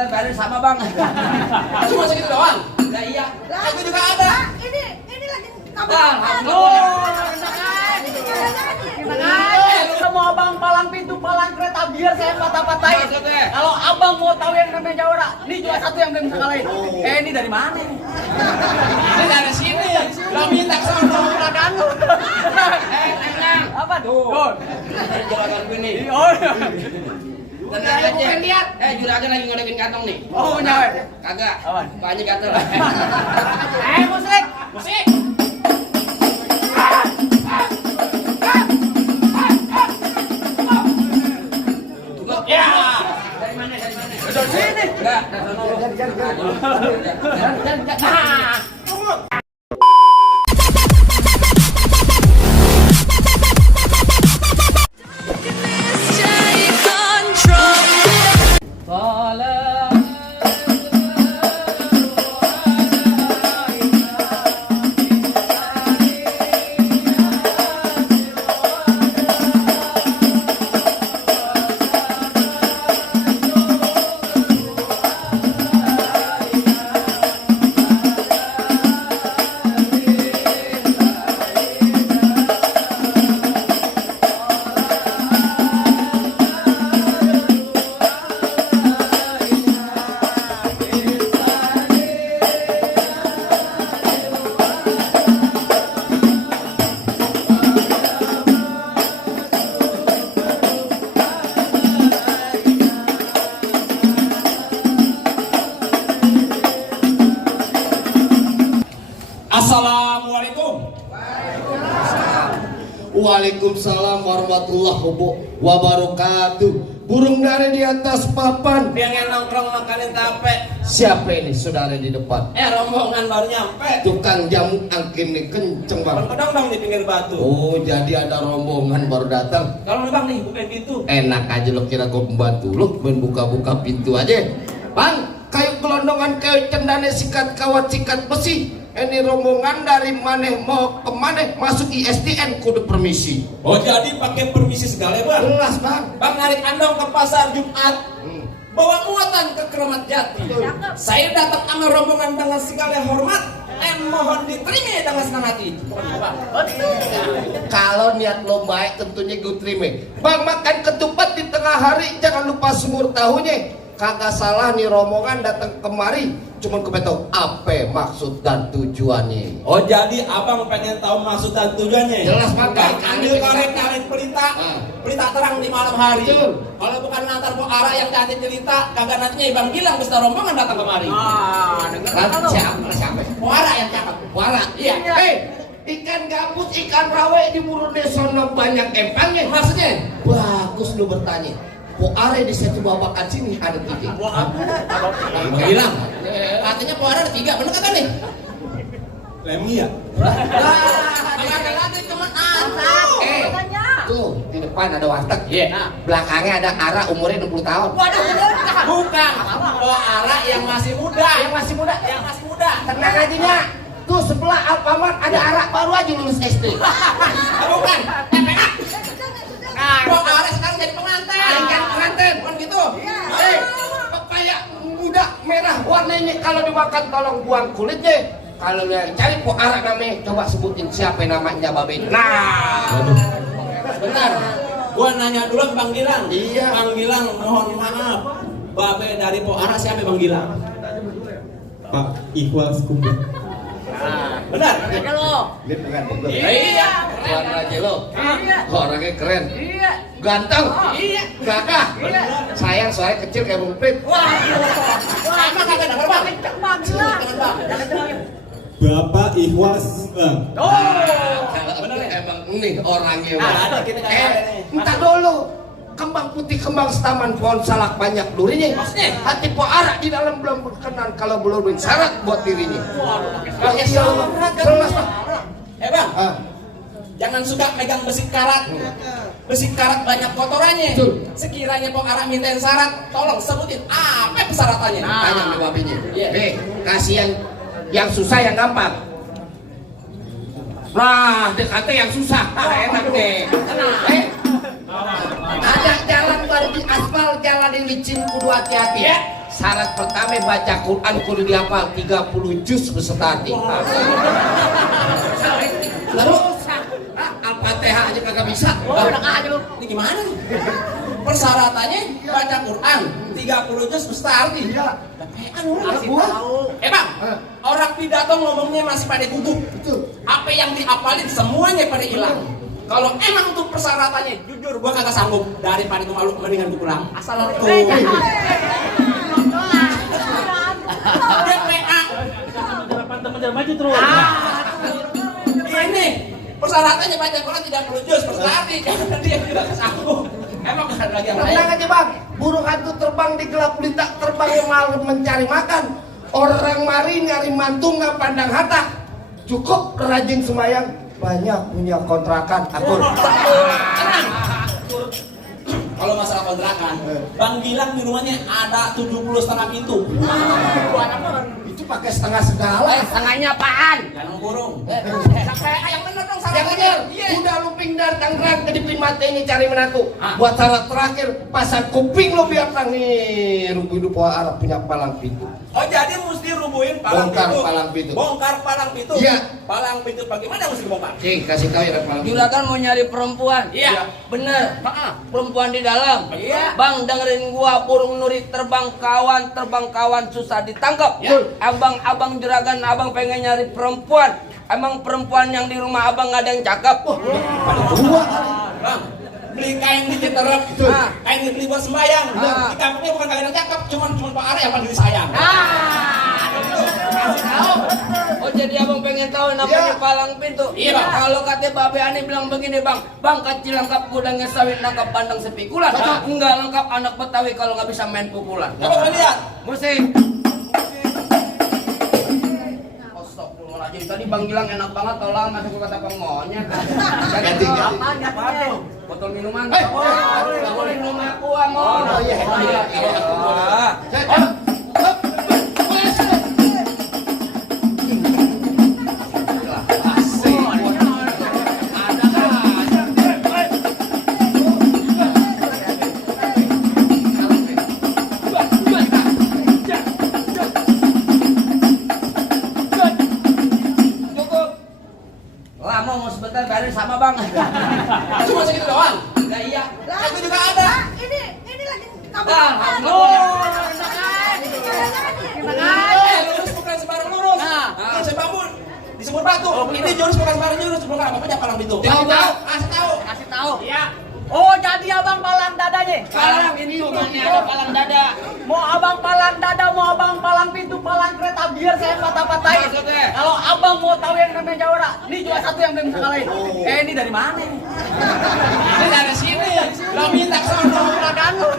teh bayarin sama bang. Cuma segitu doang. Nah iya. Aku juga ada. Ini lagi kamu. Mau abang palang pintu, palang kereta biar saya patah-patahin. Kalau abang mau tahu yang namanya Jawara, ini cuma satu yang belum bisa kalahin. Ini dari mana? Ini dari sini. Lo minta ke sono belakang lu. Apa tuh? Juragan ini. Oh iya. Tenang aja. Lihat. Juragan lagi ngodekin kantong nih. Oh nyawa. Kagak. Awan. Banyak gatel. Musik. Musik. Ya. Dari mana? Dari sini. Enggak, dari sono. Assalamualaikum. Waalaikumsalam warahmatullahi wabarakatuh. Burung dari di atas papan. Yang nongkrong makanin tape. Siapa ini saudara di depan? Rombongan baru nyampe. Tukang jamu angkin nih kenceng bang. Kedong-dong di pinggir batu. Oh jadi ada rombongan baru datang. Kalau bang nih bukain pintu. Enak aja lo kira gue pembantu lo main buka-buka pintu aja. Bang, kayu gelondongan kayu cendane sikat kawat sikat besi. Ini rombongan dari maneh mau kemana masuk ISDN kudu permisi. Oh jadi pakai permisi segala bang. Jelas bang. Bang narik andong ke pasar Jumat. Bawa muatan ke Keramat Jati. Saya datang sama rombongan dengan segala hormat. Mohon diterima dengan senang hati. Kalau niat lo baik tentunya gue terima. Bang makan ketupat di tengah hari jangan lupa semur tahunya. Kagak salah nih rombongan datang kemari. Cuman gue tahu apa maksud dan tujuannya. Oh jadi abang pengen tahu maksud dan tujuannya? Jelas banget. Ambil korek-korek pelita. Pelita terang di malam hari. Kalau bukan ngantar po ara yang cantik cerita, kagak nantinya ibang bilang beserta rombongan datang kemari. Siapa? Poara yang cakep. Wara. Iya. Ikan gabus, ikan rawe di Murune sono banyak empangnya. Maksudnya? Bagus lu bertanya. Poare di satu babakan sini ada 3. Bilang. Katanya poara ada 3, bener kagak nih? Lemia. Ada lagi teman Tuh di depan ada warteg. Iya. Belakangnya ada Ara umurnya 60 tahun. Waduh, bukan. Poara yang masih muda. Yang masih muda. Yang masih muda. Tenang aja Nya. Tuh sebelah Alfamart ada Ara baru aja lulus SD. Bukan. TPA. Poara sekarang jadi pengantin. Ikan pengantin. Bukan gitu. Pepaya muda merah warnanya kalau dimakan tolong buang kulitnya. Kalau yang cari poara namanya coba sebutin siapa namanya Babe. Nah. Benar. Gua nanya dulu ke Bang Gilang. Iya. Bang Gilang mohon maaf. Babe dari Poara siapa Bang Gilang? Pak Ikhlas Kumbut. Benar. Iya. Warna aja lo. Iya. Orangnya keren. Iya. Ganteng. Iya. Gagah. Iya. Sayang soalnya kecil kayak rumpit. Wah, emang kagak denger Bang? Kenceng Bang, gila. Bapak Ikhlas. Kalau emang nih orangnya. Ada kita kayak Entar dulu. Kembang putih kembang setaman pohon salak banyak durinya. Maksudnya? Hati poara di dalam belum berkenan kalau belum duit syarat buat dirinya. pakai Iya, syarat kan. jelas Bang. Bang, Ah, jangan suka megang besi karat. Besi karat banyak kotorannya. Betul. Sekiranya Poara mintain syarat, tolong sebutin apa persyaratannya. tanya sama babinya. Iya. Kasih yang susah yang gampang. Nah, dekatnya yang susah. Enak deh. Ada jalan baru di aspal, jalan yang licin kudu hati-hati. Iya. Syarat pertama baca Quran kudu dihafal 30 juz beserta arti. Lalu Al-Fatihah aja kagak bisa. Enak aja lu. Ini gimana nih? Persyaratannya baca Quran 30 juz beserta arti. Iya. Bang, orang pidato ngomongnya masih pada gugup. Betul. Apa yang dihafalin semuanya pada hilang. Kalau emang untuk persyaratannya, jujur gua kagak sanggup. Daripada itu malu, mendingan gua pulang. Asal tuh. DPA. Teman-teman maju terus. Ini persyaratannya baca Quran 30 juz berarti jangan dia tidak sanggup. Emang ada lagi yang lain? Tenang aja bang, burung hantu terbang di gelap gulita, terbang yang malam mencari makan. Orang mari nyari mantu nggak pandang harta. Cukup rajin semayang, banyak punya kontrakan. Akur. Tenang. Kalau masalah kontrakan, Bang Gilang di rumahnya ada 70 setengah pintu. Itu pakai setengah segala. Setengahnya apaan? Jangan burung. Yang bener dong Yang bener, udah lu pindah Tangerang ke Dipin Mate ini cari menantu. Buat syarat terakhir, pasang kuping lo biar tang nih rubuh hidup Arab punya palang pintu. Oh jadi mesti rubuhin palang Bongkar pintu. palang pintu. Bongkar palang pintu. Iya. Palang pintu bagaimana mesti dibongkar? Cing, kasih tahu ya palang pintu. Juragan mau nyari perempuan. Iya. Bener. Perempuan di dalam. Iya. Bang dengerin gua, burung nuri terbang kawan susah ditangkap. Ya. Abang juragan, abang pengen nyari perempuan. Emang perempuan yang di rumah abang ada yang cakep? Pada dua kali. Bang, beli kain di Citerep. Kain dibeli buat sembayang. Di kampungnya bukan kain yang cakep, cuman Pak Ara yang paling disayang. Oh jadi abang pengen tahu namanya Iya. palang pintu? Iya, Bang. Kalau katanya Babe Ani bilang begini bang kecil lengkap gudangnya sawit nangkap pandang sepikulan. Enggak lengkap anak Betawi kalau nggak bisa main pukulan. Coba kalian lihat. Musik. Astagfirullahaladzim, tadi Bang Gilang enak banget tolong masuk ke kata monyet. Ganti. Botol minuman. Nggak boleh minum aku amon. Oh, iya. Lama mau sebentar bayarin sama bang. Cuma segitu doang. Nah iya. Aku juga ada. Ini lagi kamu. Lurus bukan sembarang lurus. Ini saya bangun di sumur batu. Ini jurus bukan sembarang jurus. Bukan apa-apa palang pintu. Tahu, Bang? Kasih tahu. Iya. Oh jadi abang palang dadanya. Palang ini rumahnya ada palang dada. Mau abang palang dada, mau abang palang pintu, palang kereta biar saya patah-patahin. Maksudnya? Kalau abang mau tahu yang namanya jawara, ini cuma satu yang belum bisa kalahin. Ini dari mana? Ini dari sini. Lo minta sono. Peragaan lu.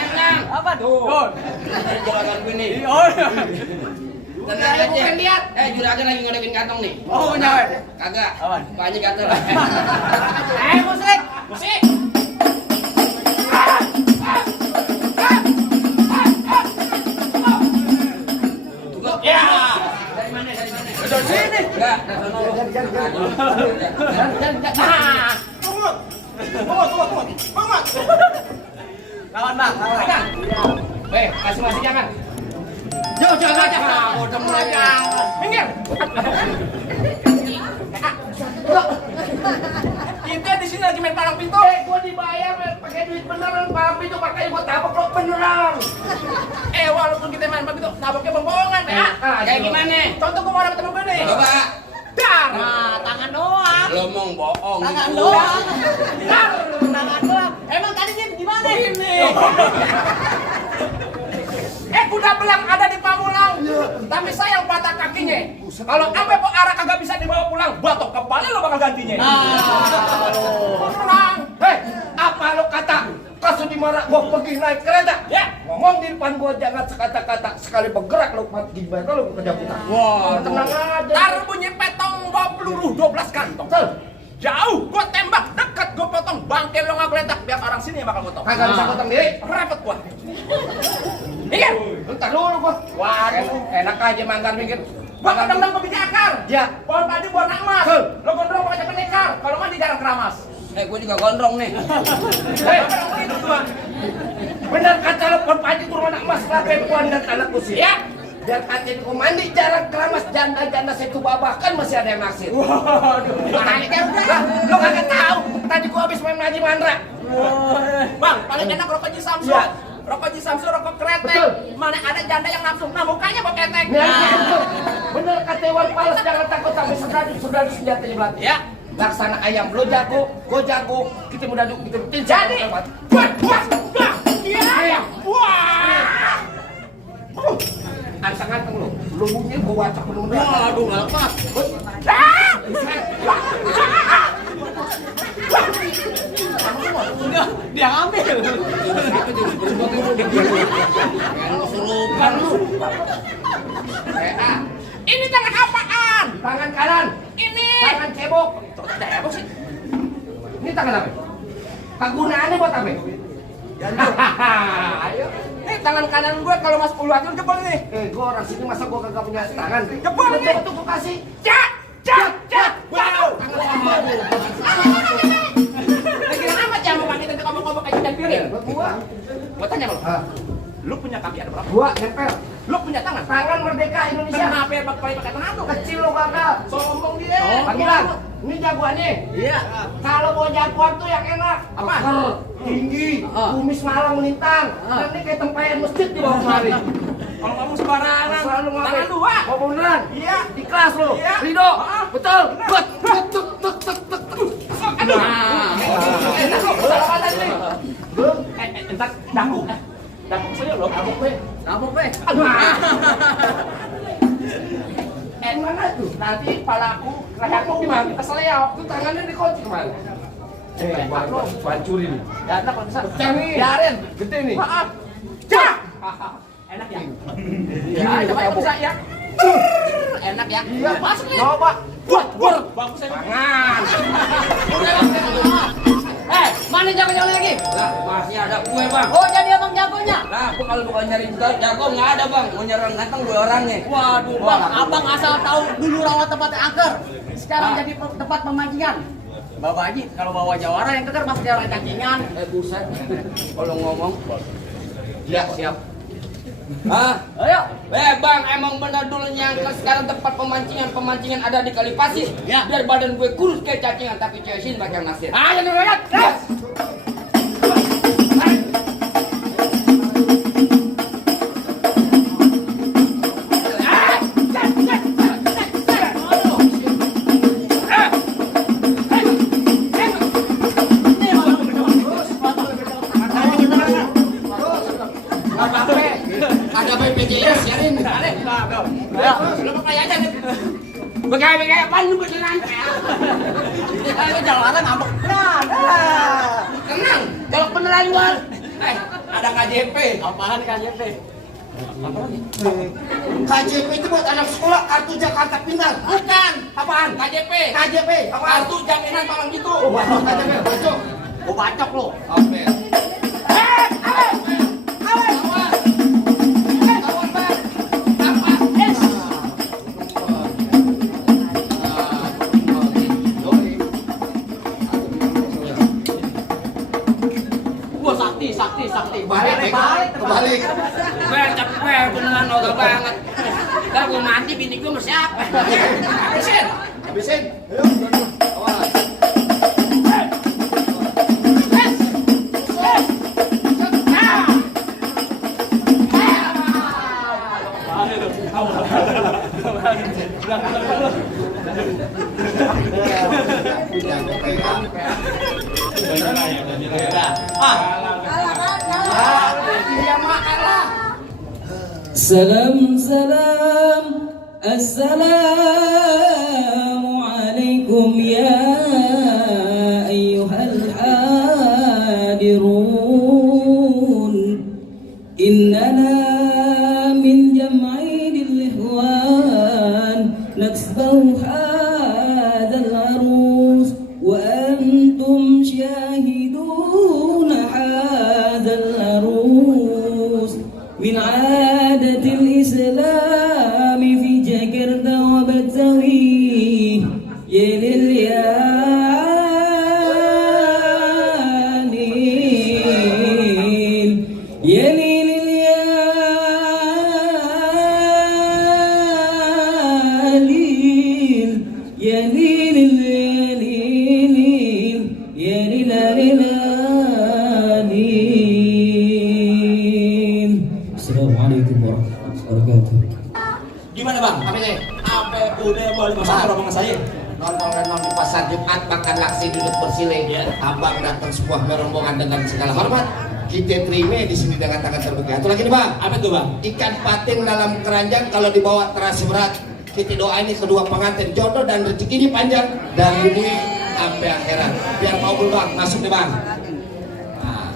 Tenang. Apa tuh? Juragan gue nih. Oh. Tenang aja. Juragan lagi ngadepin kantong nih. Oh, nyawa. Kagak. Awan. Banyak gatel. Musik. Musik. Ya. Dari mana? Dari sini. Enggak, dari sono. Tunggu. Lawan bang. Lawan. Weh, kasih masih jangan. Jangan aja. Udah mulai. Minggir. Kita di sini lagi main palang pintu. Gua dibayar pakai duit beneran, palang pintu pakai gua tabok lo beneran. Walaupun kita main palang pintu, taboknya bohongan ya. Kayak gimana? Contoh gua mau dapet temen gue nih. Coba. Dar. Nah, tangan doang. Lo mau bohong. Tangan gitu. doang. Dar. Tangan doang. Emang tadinya gimana? Ini. Kuda belang ada di Pamulang. Tapi sayang patah kakinya. Kalau sampai Pak Ara kagak bisa dibawa pulang, batok kepala lo bakal gantinya. Pulang. Hei, apa lo kata? Kasu dimarah gua pergi naik kereta. Ya. Ngomong di depan gua jangan sekata-kata, sekali bergerak lo gimana lo kerja putar. Wah, tenang aja. Tar bunyi petong bawa peluru 12 kantong. Jauh, gua tembak, dekat gua potong, bangke lo nggak geletak, biar orang sini yang bakal potong. Kagak bisa potong diri. Repot gua. Mikir. Entar dulu gua. Waduh, Enak aja mangkar mikir. gua kadang-kadang begini akar. Ya. Pohon tadi buat emas. Lo gondrong pakai cepet nikar. Kalau mandi jarang keramas. Gue juga gondrong nih. Hei, begitu gua. Benar kata lepon padi turun anak mas perempuan dan anak usia. Ya. Biar katin ku mandi jarang keramas janda-janda situ bahkan masih ada yang naksir. Waduh. Lo kagak tahu. Tadi gua habis main ngaji mandra. Bang, paling enak rokok Ji Samsu. Iya. Rokok Ji Samsu, rokok kretek. Betul. Mana ada janda yang nafsu, nah mukanya mau ketek. Bener kata Iwan Fals, jangan takut sampai saudara senjata di belakang. Ya. Laksana ayam, lo jago, gue jago, kita mudah duk, kita rutin. Jadi, ayam. Wah. Anteng-anteng lo, lo bunyi gue wacak bener-bener. Waduh, nggak lepas. Dia ngambil. Kesurupan lu. Ini tangan apaan? Tangan kanan, Ini. tangan cebok. Cebok sih. Ini tangan apa? Kegunaannya buat apa? Ayo. Nih tangan kanan gue kalau masuk ulu hati jebol nih. Gue orang sini masa gue kagak punya tangan? Jebol nih. Coba tuh gue kasih. Cak, cak, cak. Wow. Lagi amat ya mau pakai tentang ngomong-ngomong kayak dan piring. Buat gua. Gua tanya lo. Ah, Lu punya kaki ada berapa? gua nempel. Lu punya tangan? Tangan merdeka Indonesia. Kenapa ya pakai tangan lu? Kecil lo kagak. Sombong dia. Panggilan. Ini jagoannya. Iya. Kalau mau jagoan tuh yang enak. Apa? Keker, tinggi, kumis malang melintang. Dan ini kayak tempayan masjid di bawah kemari. Kalau ngomong sembarangan. Selalu Tangan ngapain? dua. Mau beneran? Iya. Di kelas lo. Iya. Rido. Ah. Betul. Buat. Tuk tuk tuk tuk tuk. Aduh. Enak kok. Salah kata ini. Entar dapuk. Dapuk saya lo. Abuk we. Nabok weh. Aduh. Mana tuh? Nanti palaku, leherku gimana? Kita seleo. Itu tangannya dikunci kemana? Lo hancurin nih. Ya enak kalau bisa. Pecah nih. Biarin. Gede nih. Maaf. Cak. Enak ya? Iya, Coba ya coba bisa ya. Enak ya? Iya. Masuk nih. Coba. Buat, buat. Bagus ya. Tangan. Mana jago-jago lagi? Lah, masih ada kue bang. Oh, jadi abang jagonya? Nah, aku kalau bukan nyari jago nggak ada bang. Mau nyari orang ganteng 2 orangnya. Waduh, bang, abang asal tahu dulu rawat tempat angker. Sekarang jadi tempat pemancingan. Bapak Haji, kalau bawa jawara yang keker masih jalan cackingan. Buset. Kalau ngomong. Ya, siap. Ah, Ayo. bang, emang benar dulu nyangka sekarang tempat pemancingan ada di Kalipasir. Ya. Biar badan gue kurus kayak cacingan, tapi cesin bakal nasir. Ayo, lihat. Yes. Ada BPJS yarin. Ayo. Lu mau kayak aja nih. Begai apaan lu beneran? Ayo, jawara ngambek. Tenang, kalau beneran gua. Ada KJP. Apaan KJP? KJP itu buat anak sekolah kartu Jakarta Pintar. Bukan. Apaan? KJP. KJP. Apaan? Kartu jaminan palang gitu. Oh, bacok KJP, bacok. Gua bacok lo. Oke. Gua sakti. Kebalik. Gue capek beneran noga banget. Ntar gue mati bini gue masih apa? Habisin. Habisin. Salam salam Assalamualaikum ya ayyuhal hadirun innana min jam'il ikhwan naksbahu hadzal arus wa antum syahidun hadzal arus min الإسلام في جاكرتا وبتسويه يا لليالي Gimana bang? Apa nih? Apa udah boleh masuk ke rombongan saya? Nonton di pasar Jumat makan laksi duduk bersile. Abang datang sebuah rombongan dengan segala hormat. Kita terima di sini dengan tangan terbuka. Satu lagi nih bang. Apa tuh bang? Ikan patin dalam keranjang kalau dibawa terasa berat. Kita doain ini kedua pengantin jodoh dan rezeki ini panjang dari ini sampai akhirat. Biar mau bang masuk nih bang. Nah,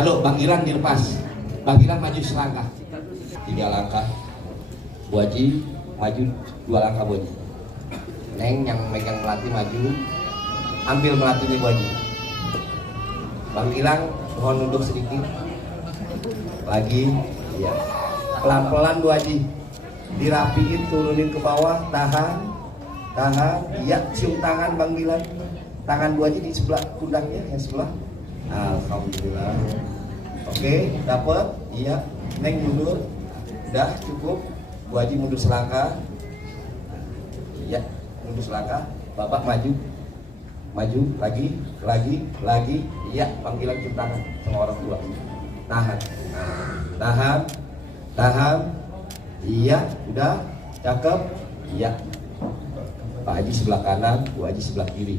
lalu Bang Gilang dilepas. Bang Gilang maju selangkah. 3 langkah. Bu Haji maju 2 langkah Bu Haji. Neng yang megang melati maju. Ambil melatinya Bu Haji. Bang Gilang mohon nunduk sedikit. Lagi, iya. Pelan-pelan Bu Haji. Dirapiin, turunin ke bawah, tahan, iya, cium tangan Bang Gilang. Tangan Bu Haji di sebelah pundaknya, yang sebelah. Alhamdulillah. Oke, dapat, iya. Neng mundur, udah cukup. Bu Haji mundur selangkah. Iya, mundur selangkah. Bapak maju, lagi, iya. Bang Gilang cium tangan sama orang tua. Tahan. Iya, udah, cakep. Iya. Pak Haji sebelah kanan, Bu Haji sebelah kiri.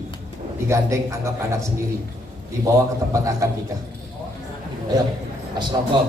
Digandeng anggap anak sendiri. Dibawa ke tempat akad nikah. Ayo, Asrafol.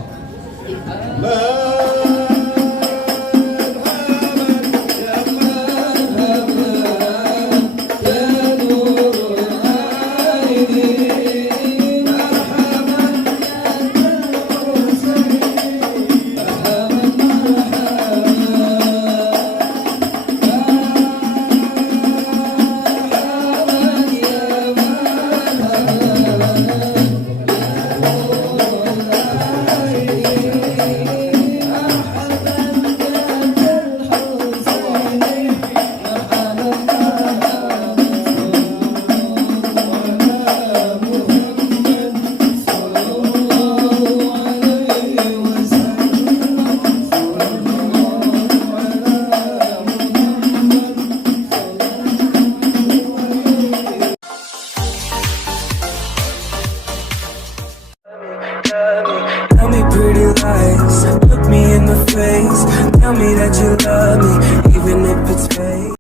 Tell me pretty lies, look me in the face. Tell me that you love me, even if it's fake.